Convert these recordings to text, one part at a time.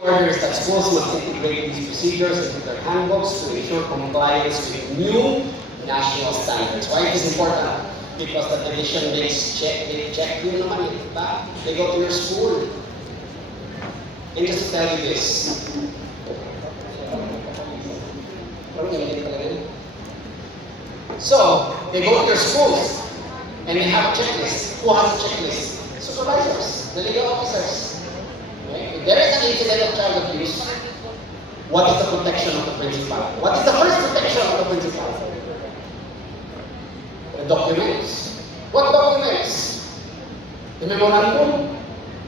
Orders that schools must integrate these procedures into their handbooks to ensure compliance with new national standards. Why it is important? Because the division makes check yun naman eh, diba? They go to your school. And just to tell you this, so they go to your schools and they have a checklist. Who has a checklist? Supervisors, the legal officers. Okay? If there is an incident of child abuse, what is the protection of the principal? What is the first protection of the principal? The documents. What documents? The memorandum.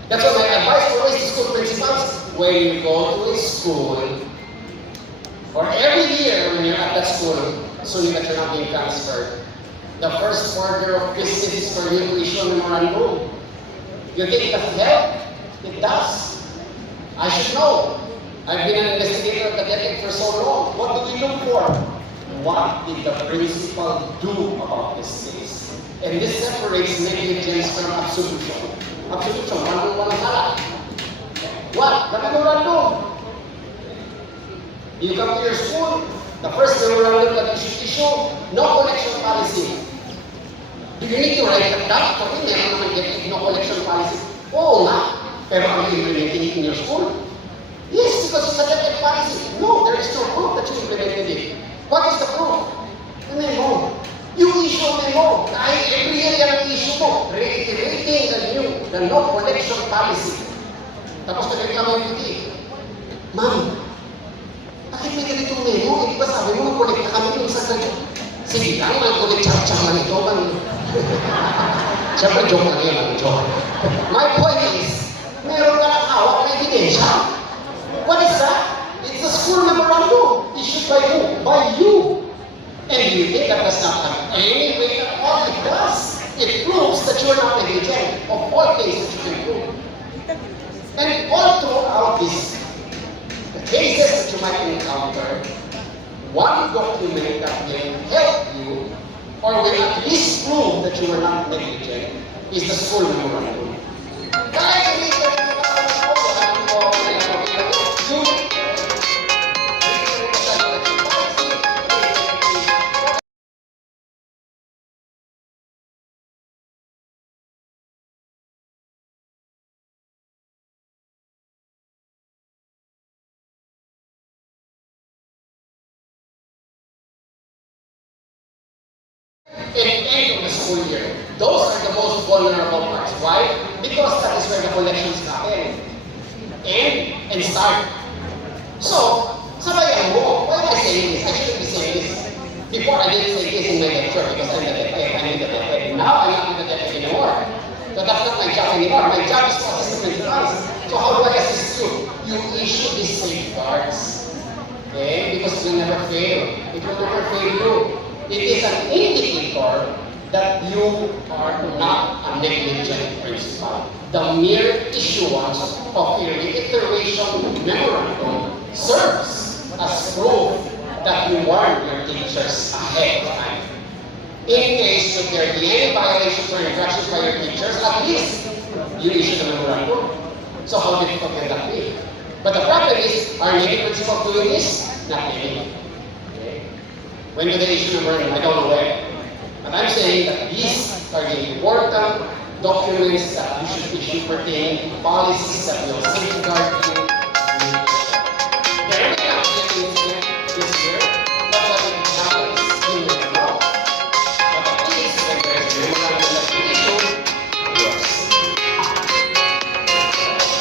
That's what my advice always to school principals. When you go to a school, or every year when you're at that school, assuming that you're not being transferred, the first order of business is for you to issue a memorandum. You think it doesn't help? It does. I should know. I've been an investigator at the DepEd for so long. What do we look for? What did the principal do about this case? And this separates negligence from absolution. Absolution, walang sala. What? The memorandum. You come to your school, the first memorandum that you should issue, no collection policy. Do you need to write that down? Kasi meron naman DepEd no collection policy. Oo nga, pero are you implementing it in your school? Yes, because it's a DepEd policy. No, there is no proof that you implemented it. What is the proof? The memo. You issue a memo. Kahit every year yan ang issue mo, reiterating the no collection policy. Tapos nagreklamo yung PT. Ma'am, bakit may ganitong memo? Hindi ba sabi mo, mag-collect na kami yung sa ganito? Sige lang, mag-collect char-char lang ito. Siyempre, joke lang yun, joke. My point is, meron ka lang hawak na ebidensya. What is that? It's a school memorandum issued by who? By you. And you think that does not have any weight at all? It does. It proves that you are not negligent of all cases you can prove. And all throughout this, the cases that you might encounter, one document that will help you or will at least prove that you were not negligent is the school memorandum. In end of the school year. Those are the most vulnerable parts. Why? Because that is where the collections happen. And start. So, sabayan mo. Why am I saying this? I shouldn't be saying this. Before I didn't say this in my lecture because I'm the DepEd. I'm in the DepEd. Now I'm not in the DepEd anymore. So that's not my job anymore. My job is to assist the principals. So how do I assist you? You issue these safeguards. Okay? Because it will never fail. It will never fail you. It is an indicator that you are not a negligent principal. The mere issuance of a reiteration memorandum serves as proof that you warned your teachers ahead of time. In case should there be any violations or infractions by your teachers, at least you issued a memorandum. So how difficult can that be? But the problem is, are many principals doing this? Not many. When do they issue memorandum? I don't know when. But I'm saying that these are the important documents that you should issue pertaining to policies that will safeguard you. There may not be an incident this year, but what it happens in the law. But at least when there is a memorandum that you issue, it works.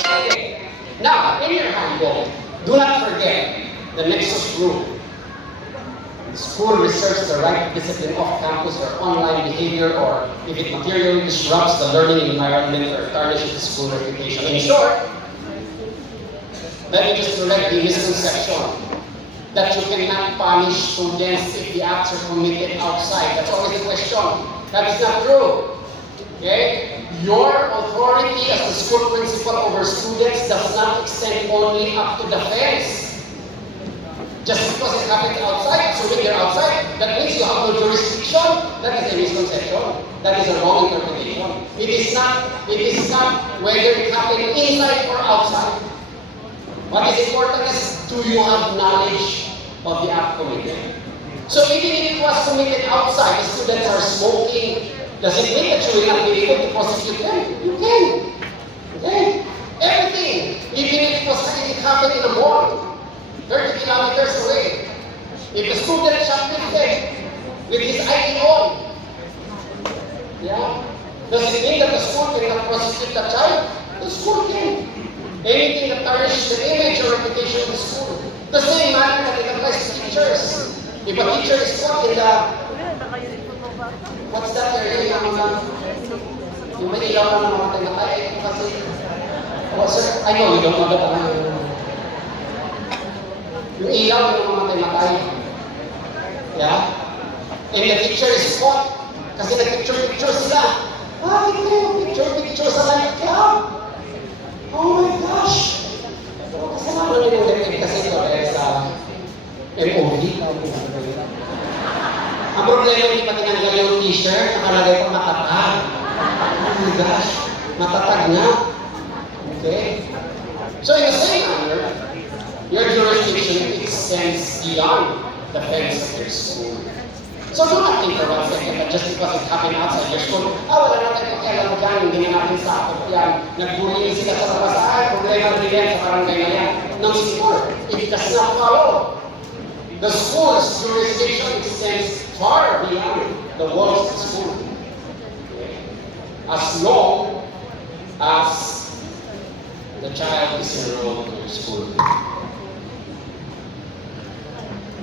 Okay. Now, in your handbook, do not forget the nexus rule. School reserves the right to discipline off-campus or online behavior, or if it materially disrupts the learning environment or tarnishes the school reputation. In short, let me just correct the misconception that you cannot punish students if the acts are committed outside. That's always the question. That is not true. Okay? Your authority as the school principal over students does not extend only up to the fence. Just because it happens outside, so when you're outside, that means you have no jurisdiction. That is a misconception. That is a wrong interpretation. It is not whether it happened inside or outside. What is important is, do you have knowledge of the act committed? So even if it was committed outside, the students are smoking, does it mean that you will not be able to prosecute them? You can. Okay? Everything. Even if it happened in a mall, 30 kilometers away. If a student shoplifted with his ID on, yeah, does it mean that the school cannot prosecute the child? The school can. Anything that tarnishes the image or reputation of the school. The same manner that it applies to teachers. If a teacher is caught in the, what's that area? Yung may ilaw na mga matay kasi, oh sir, I know you don't know that. Yung ilaw na mga matay. Yeah? And the teacher is caught kasi nag-picture sila. Bakit kayo picture sa live club? Oh my gosh! Kasalanan nyo yung direct kasi ito dahil sa MOV. Ang problema hindi pa tinanggal yung t-shirt, nakalagay pa matatag. Oh my gosh! Matatag na. Okay? So in the same manner, your jurisdiction extends beyond the fence of your school. So do not think for 1 second that just because it happened outside your school, wala na tayo pakialam dyan, hindi na natin sakot yan. Nag-bullying sila sa labasan, problema rin yan sa barangay na yan. Ng school, it does not follow. The school's jurisdiction extends far beyond the walls of the school. As long as the child is enrolled in your school.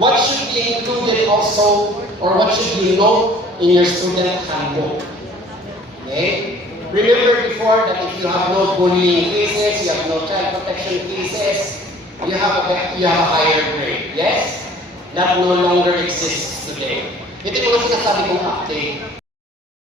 What should be included also, or what should you know in your student handbook? Okay? Remember before that if you have no bullying cases, you have no child protection cases, you have a higher grade. Yes? That no longer exists today. Ito yung mga sinasabi kong update.